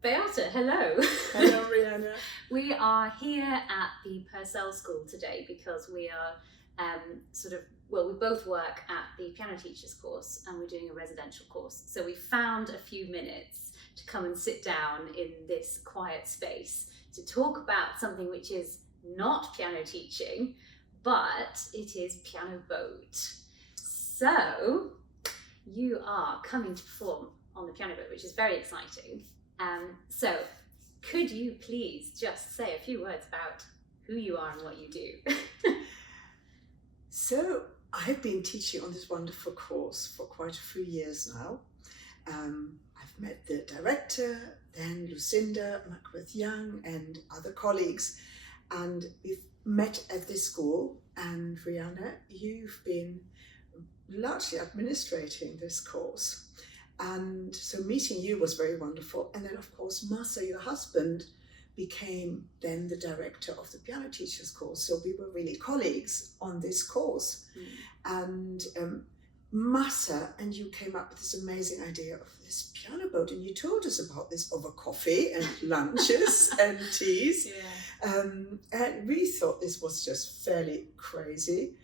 Beate, hello. Hello, Rihanna. We are here at the Purcell School today because we are we both work at the piano teachers course and we're doing a residential course. So we found a few minutes to come and sit down in this quiet space to talk about something which is not piano teaching, but it is piano boat. So you are coming to perform on the piano boat, which is very exciting. So could you please just say a few words about who you are and what you do? So I've been teaching on this wonderful course for quite a few years now. I've met the director, then Lucinda, Macbeth Young and other colleagues, and we've met at this school. And Rihanna, you've been largely administrating this course. And so meeting you was very wonderful. And then of course, Masa, your husband, became then the director of the piano teachers course. So we were really colleagues on this course. And Masa and you came up with this amazing idea of this piano boat, and you told us about this over coffee and lunches and teas. Yeah. And we thought this was just fairly crazy,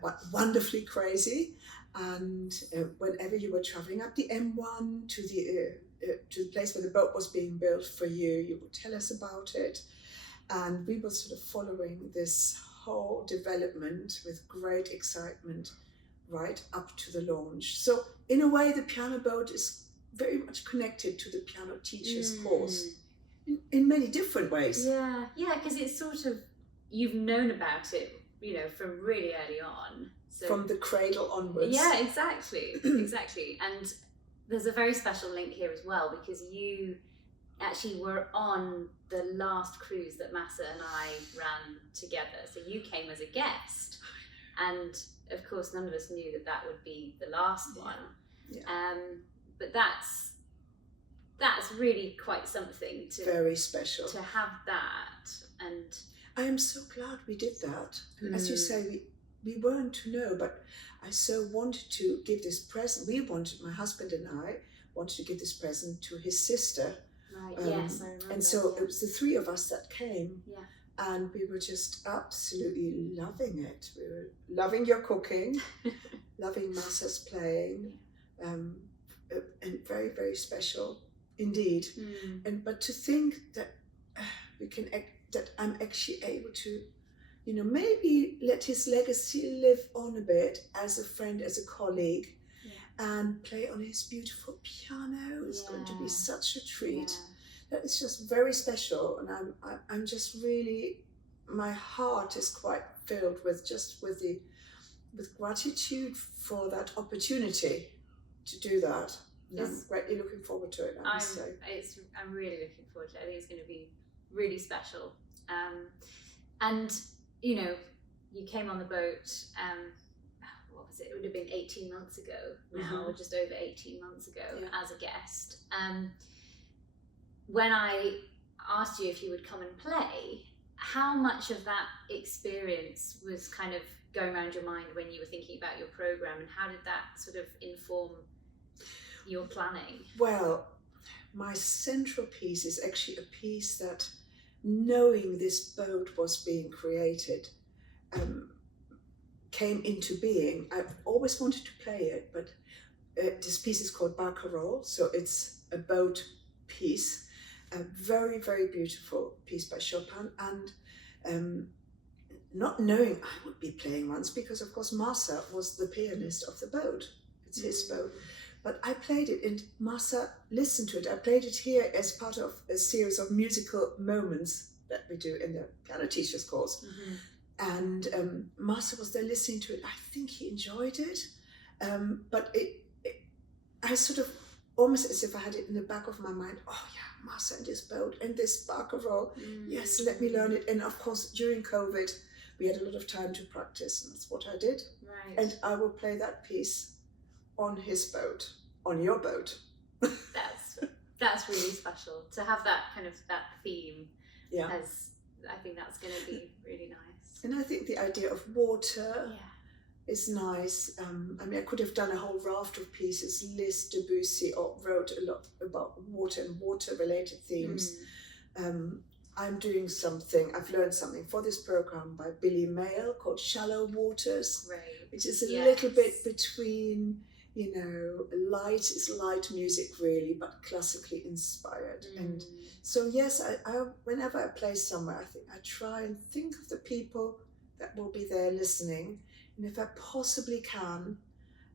but wonderfully crazy. And whenever you were traveling up the M1 to the place where the boat was being built for you, you would tell us about it. And we were sort of following this whole development with great excitement right up to the launch. So in a way, the piano boat is very much connected to the piano teachers course in many different ways. Yeah, because it's sort of, you've known about it, from really early on. So, from the cradle onwards. Yeah, exactly. And there's a very special link here as well, because you actually were on the last cruise that Masa and I ran together. So you came as a guest, and of course none of us knew that would be the last one. Yeah. But that's really quite something to very special to have that. And I am so glad we did that. And as you say, we weren't to know, but I so wanted to give this present. My husband and I wanted to give this present to his sister. Right, yes, I remember. And so it was the three of us that came. Yeah. And we were just absolutely loving it. We were loving your cooking, loving Masa's playing, and very, very special indeed. But to think that that I'm actually able to, maybe let his legacy live on a bit as a friend, as a colleague, and play on his beautiful piano. It's going to be such a treat. That is just very special, and I'm just really, my heart is quite filled with gratitude for that opportunity to do that. And I'm greatly looking forward to it. I'm really looking forward to it. I think it's going to be really special. And you came on the boat. What was it? It would have been 18 months ago now, or just over 18 months ago, as a guest. When I asked you if you would come and play, how much of that experience was kind of going around your mind when you were thinking about your program, and how did that sort of inform your planning? Well, my central piece is actually a piece that, knowing this boat was being created, came into being. I've always wanted to play it, but this piece is called Barcarolle, so it's a boat piece, a very, very beautiful piece by Chopin, and not knowing I would be playing once, because of course Masa was the pianist of the boat, it's his boat. But I played it and Masa listened to it. I played it here as part of a series of musical moments that we do in the piano teachers course. And Masa was there listening to it. I think he enjoyed it. But I sort of, almost as if I had it in the back of my mind, oh yeah, Masa and this boat and this Barcarolle. Yes, let me learn it. And of course, during COVID, we had a lot of time to practice, and that's what I did. Right. And I will play that piece on his boat, on your boat. That's really special to have that kind of that theme. I think that's going to be really nice. And I think the idea of water, is nice. I mean, I could have done a whole raft of pieces. Liszt, Debussy, or wrote a lot about water and water-related themes. I'm doing something, I've learned something for this program by Billy Mayle called Shallow Waters, which is a little bit between, you know, it's light music really, but classically inspired. And so yes, I whenever I play somewhere, I try and think of the people that will be there listening, and if I possibly can,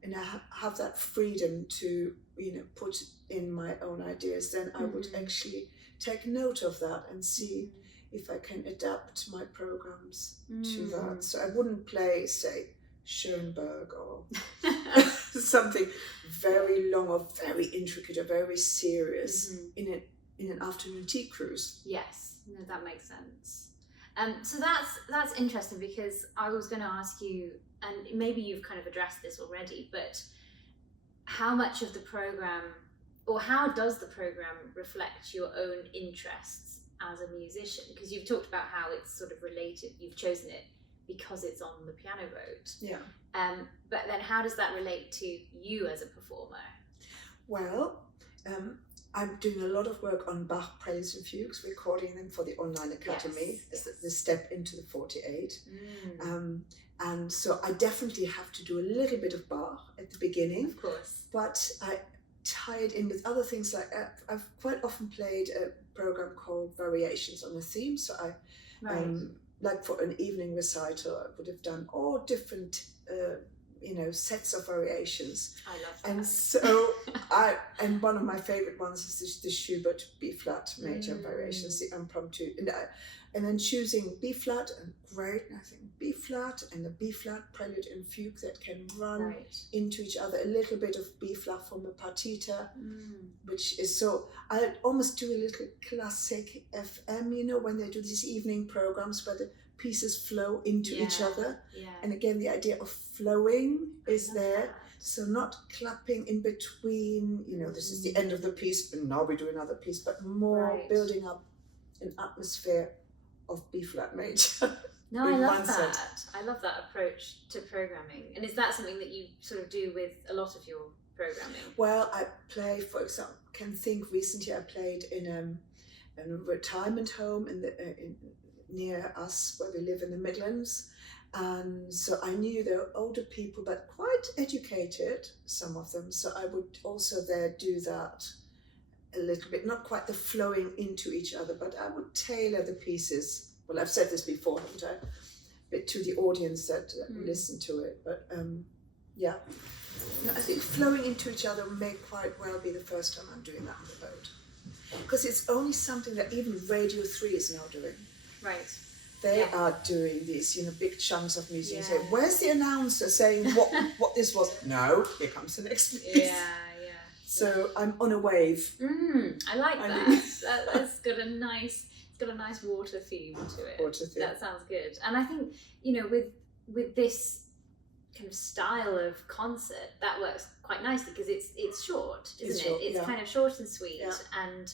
and I have that freedom to, you know, put in my own ideas, then I would actually take note of that and see if I can adapt my programs to that. So I wouldn't play, say, Schoenberg or something very long or very intricate or very serious in an afternoon tea cruise. Yes, no, that makes sense. So that's interesting, because I was going to ask you, and maybe you've kind of addressed this already, but how much of the program, or how does the program reflect your own interests as a musician? Because you've talked about how it's sort of related, you've chosen it because it's on the piano road. Yeah. But then how does that relate to you as a performer? Well, I'm doing a lot of work on Bach Preludes and Fugues, recording them for the Online Academy as the step into the 48. And so I definitely have to do a little bit of Bach at the beginning. Of course. But I tie it in with other things, like I've quite often played a program called Variations on a Theme. So like for an evening recital, I would have done all different sets of variations. I love that. And so and one of my favorite ones is the Schubert B flat major variations, the impromptu, and then choosing B flat, and great, and I think B flat and the B flat prelude and fugue that can run into each other, a little bit of B flat from a partita, which is so, I almost do a little classic FM, you know, when they do these evening programs where the pieces flow into each other. And again, the idea of flowing is there. That. So not clapping in between, you know, this is the end of the piece, and now we do another piece, but more building up an atmosphere of B flat major. No, I love that. I love that approach to programming. And is that something that you sort of do with a lot of your programming? Well, I play, for example, recently I played in a retirement home near us, where we live in the Midlands. And so I knew there were older people, but quite educated, some of them. So I would also there do that a little bit, not quite the flowing into each other, but I would tailor the pieces. Well, I've said this before, haven't I? But to the audience that listen to it. But no, I think flowing into each other may quite well be the first time I'm doing that on the boat. Because it's only something that even Radio 3 is now doing. Right. They are doing these, you know, big chunks of music. Yeah. Say, where's the announcer saying what this was? No, here comes the next piece. Yeah. So I'm on a wave. I like that. That's got a nice water theme to it. Water theme. That sounds good. And I think, you know, with this kind of style of concert, that works quite nicely because it's short, isn't it? It's kind of short and sweet. Yeah. And,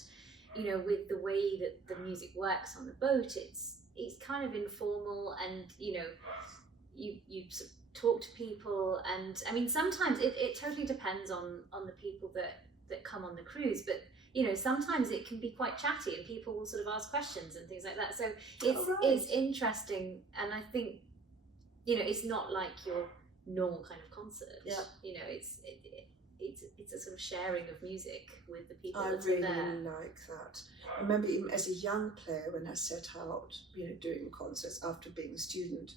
you know, with the way that the music works on the boat, it's kind of informal, and, you know, you sort of talk to people, and I mean, sometimes it totally depends on the people that come on the cruise, but, you know, sometimes it can be quite chatty and people will sort of ask questions and things like that. So it's interesting, and I think, you know, it's not like your normal kind of concert. Yeah. You know, it's a sort of sharing of music with the people that are there. I really like that. I remember even as a young player, when I set out, you know, doing concerts after being a student,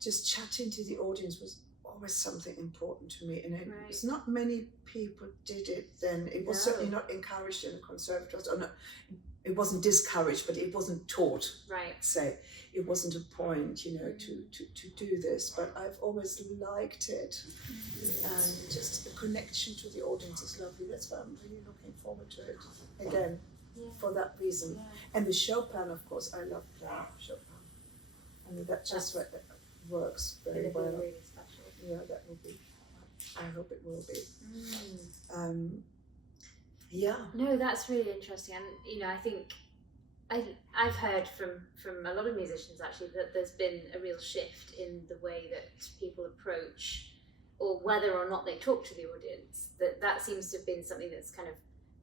just chatting to the audience was always something important to me. And it was not many people did it then. It was certainly not encouraged in the conservatories. Or no, it wasn't discouraged, but it wasn't taught. Right. Say, it wasn't a point, you know, to do this. But I've always liked it, and just the connection to the audience is lovely. That's why I'm really looking forward to it again, for that reason. Yeah. And the Chopin, of course, I love playing Chopin. I mean, that just works very well. Really special. Yeah, that will be. I hope it will be. No, that's really interesting, and, you know, I think I've heard from a lot of musicians actually that there's been a real shift in the way that people approach, or whether or not they talk to the audience. That seems to have been something that's kind of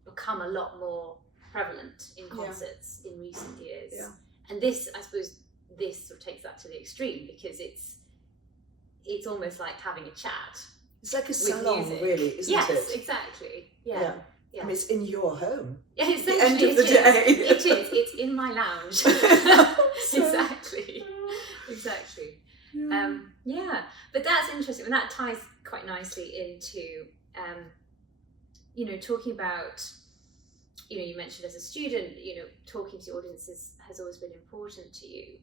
become a lot more prevalent in concerts in recent years. Yeah. And this, I suppose, this sort of takes that to the extreme, because it's almost like having a chat. It's like a salon, really, isn't it? Yes, exactly. Yeah. I mean, it's in your home. Yeah, At the end of the day. day. It is. It's in my lounge. Exactly. Yeah. But that's interesting, and that ties quite nicely into, talking about, you mentioned as a student, talking to audiences has always been important to you.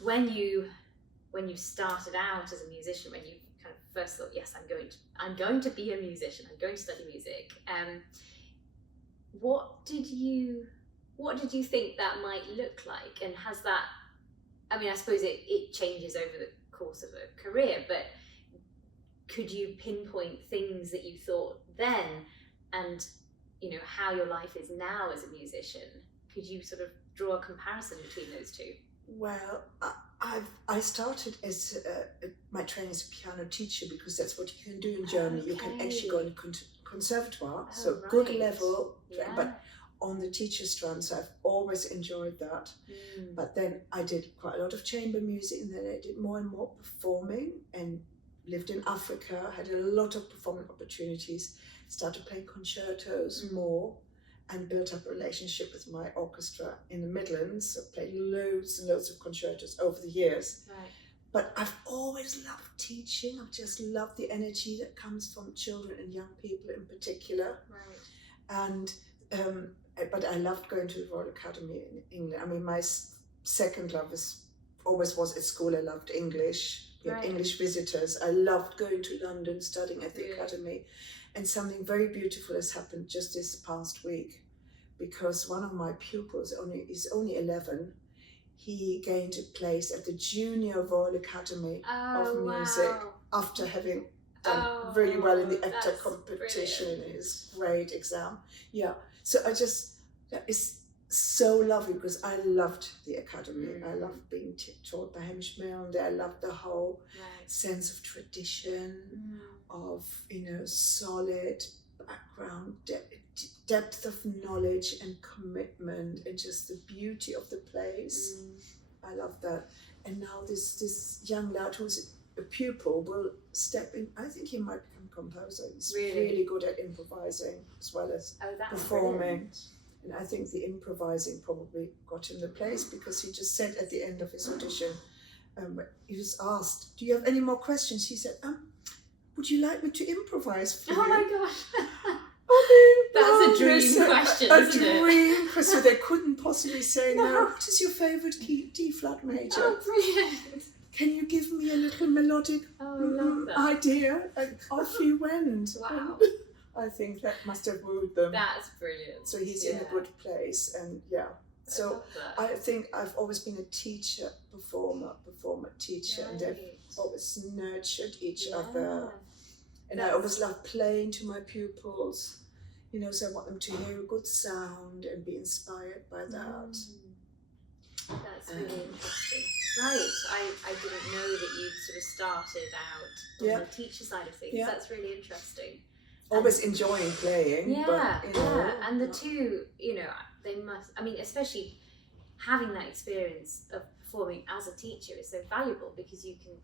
When you started out as a musician, when you kind of first thought, yes, I'm going to be a musician, I'm going to study music, what did you think that might look like? And has that, I mean, I suppose it changes over the course of a career, but could you pinpoint things that you thought then, and how your life is now as a musician? Could you sort of draw a comparison between those two? Well, I started as my training as a piano teacher, because that's what you can do in Germany. Okay. You can actually go in conservatoire, so right. good level, Yeah. but on the teacher strand. So I've always enjoyed that. But then I did quite a lot of chamber music, and then I did more and more performing, and lived in Africa, had a lot of performing opportunities, started playing concertos more, and built up a relationship with my orchestra in the Midlands. So played loads and loads of concertos over the years. Right. But I've always loved teaching. I've just loved the energy that comes from children and young people in particular. Right. And but I loved going to the Royal Academy in England. I mean, my second love always was at school. I loved English. We had English visitors. I loved going to London, studying at the academy. And something very beautiful has happened just this past week, because one of my pupils is only 11. He gained a place at the Junior Royal Academy of Music after having done really well in the actor competition in his grade exam. Yeah, so that is so lovely, because I loved the academy. I loved being taught by Hamish Milne. I loved the whole sense of tradition, of solid background, depth of knowledge and commitment, and just the beauty of the place. I love that. And now this young lad who's a pupil will step in. I think he might become a composer. He's really good at improvising as well as performing. Brilliant. And I think the improvising probably got him the place, because he just said at the end of his audition, he was asked, "Do you have any more questions?" He said, "Would you like me to improvise for you?" Oh my gosh. That's a dream question, isn't it? A dream question. They couldn't possibly say no. What is your favourite key? D flat major. Oh, brilliant. Can you give me a little melodic idea? And off he went. Wow. I think that must have wooed them. That's brilliant. So he's in a good place, and So I think I've always been a teacher, performer, teacher, and they've always nurtured each other. And I always love playing to my pupils, so I want them to hear a good sound and be inspired by that. That's really interesting. Right, I didn't know that you sort of started out on the teacher side of things. That's really interesting. Always enjoying playing, but and the two, they must. I mean, especially having that experience of performing as a teacher is so valuable, because you can,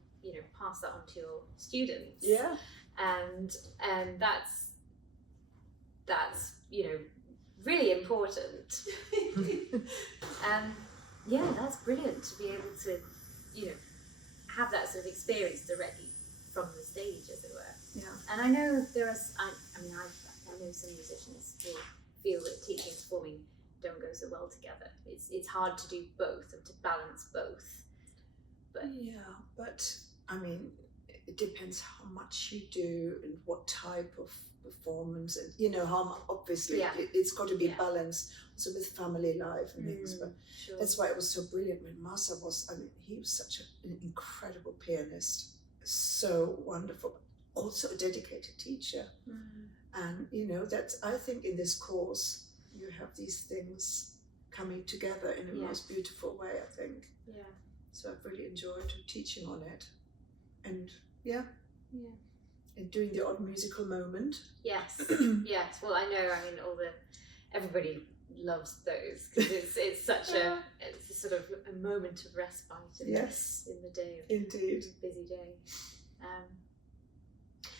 pass that on to your students. Yeah, and that's really important. That's brilliant to be able to, have that sort of experience directly from the stage, as it were. Yeah. And I know I know some musicians who feel that teaching and performing don't go so well together. It's hard to do both and to balance both. But I mean, it depends how much you do and what type of performance, and how obviously it's got to be balanced also with family life and things. But that's why it was so brilliant when Masa was. I mean, he was such an incredible pianist, so wonderful. Also a dedicated teacher. And that's, I think in this course you have these things coming together in a most beautiful way, I think. Yeah. So I've really enjoyed teaching on it, and and doing the odd musical moment. Yes. Yes. Well, I know. I mean, everybody loves those because it's such it's a sort of a moment of respite in the day. Indeed. A busy day.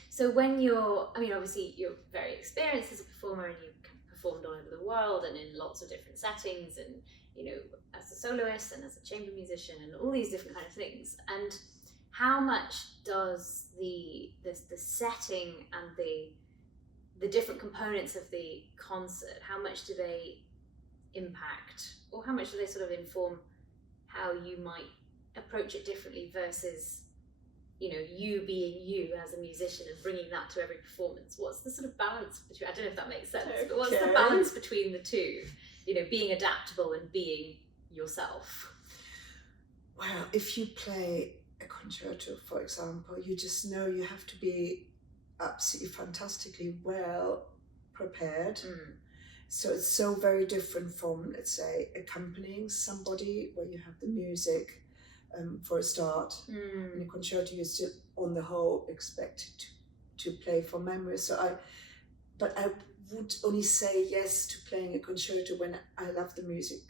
So when you're, I mean, obviously you're very experienced as a performer, and you've performed all over the world and in lots of different settings, and as a soloist and as a chamber musician and all these different kind of things. And how much does the setting and the different components of the concert, how much do they impact, or how much do they sort of inform how you might approach it differently versus you being you as a musician and bringing that to every performance? What's the sort of balance between, I don't know if that makes sense, but what's the balance between the two, being adaptable and being yourself? Well, if you play a concerto, for example, you just know you have to be absolutely fantastically well prepared. So it's so very different from, let's say, accompanying somebody where you have the music for a start. In a concerto, you're still, on the whole, expected to play from memory. But I would only say yes to playing a concerto when I love the music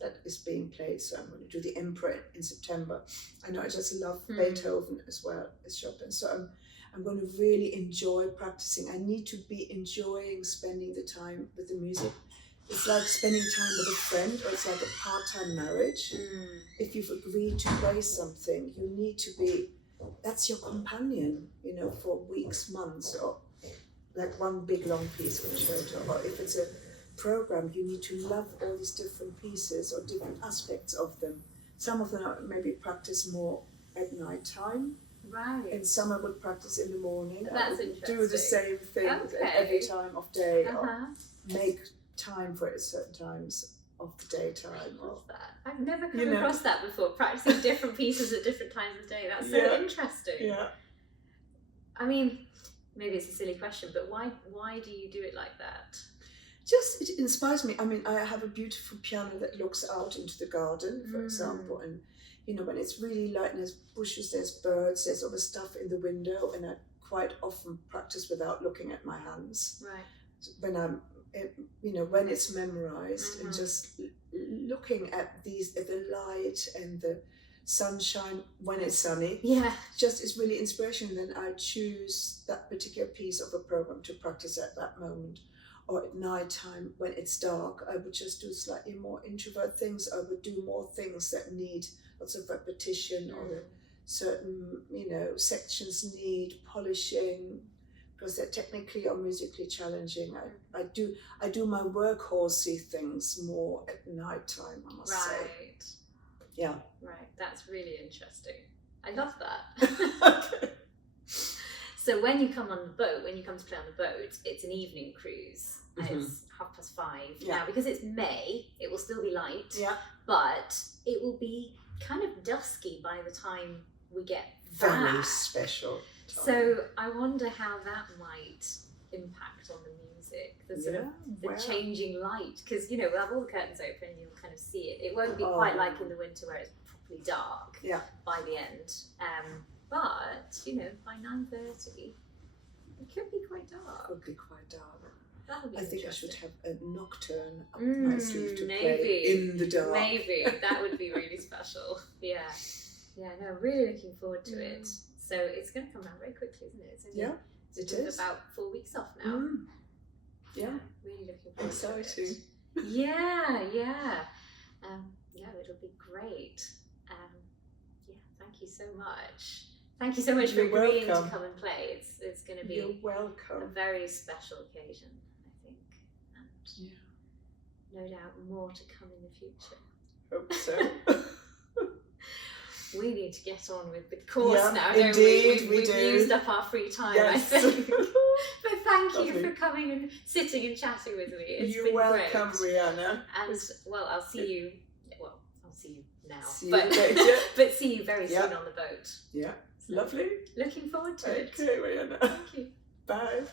that is being played. So I'm going to do the Emperor in September. I know I just love Beethoven as well as Chopin. So I'm going to really enjoy practicing. I need to be enjoying spending the time with the music. It's like spending time with a friend, or it's like a part-time marriage. If you've agreed to play something, you need to be, that's your companion, for weeks, months, or like one big long piece concerto. Or if it's a program, you need to love all these different pieces or different aspects of them. Some of them are maybe practice more at night time. Right. And some I would practice in the morning. That's I would do the same thing at every time of day, or make time for it at certain times of the daytime. I love that. I've never come across that before, practicing different pieces at different times of day. That's so interesting. Yeah. I mean, maybe it's a silly question, but why do you do it like that? Just, it inspires me. I mean, I have a beautiful piano that looks out into the garden, for example, and when it's really light and there's bushes, there's birds, there's all the stuff in the window, and I quite often practice without looking at my hands. Right. When I'm, when it's memorized, and just looking at the light and the sunshine when it's sunny. Yeah. Just is really inspirational. Then I choose that particular piece of a program to practice at that moment. Or at night time when it's dark, I would just do slightly more introvert things. I would do more things that need lots of repetition, or certain, sections need polishing because they're technically or musically challenging. I do my workhorsey things more at night time, I must say. Right. Yeah. Right. That's really interesting. I love that. Okay. So when you come to play on the boat, it's an evening cruise. And it's 5:30. Now, because it's May, it will still be light. Yeah. But it will be kind of dusky by the time we get back. Very special time. So I wonder how that might impact on the music, the sort of the changing light. Because, we'll have all the curtains open and you'll kind of see it. It won't be quite like in the winter where it's properly dark by the end. But, by 9:30, it could be quite dark. It could be quite dark. I think I should have a nocturne up my sleeve to play in the dark. Maybe. That would be really special. Yeah. Yeah, no, really looking forward to it. So it's going to come around very quickly, isn't it? It's only about 4 weeks off now. Yeah. Really looking forward to it. Exciting. Yeah. It'll be great. Thank you so much. Thank you so much for agreeing to come and play. It's going to be a very special occasion, I think, and no doubt more to come in the future. Hope so. We need to get on with the course now, don't indeed, we? We've do. used up our free time, I think. But thank you for coming and sitting and chatting with me. It's You're been welcome, great. Rihanna. And I'll see you. Well, I'll see you now, but see you very soon on the boat. Yeah. Lovely. Looking forward to it. Okay, Rihanna. Thank you. Bye.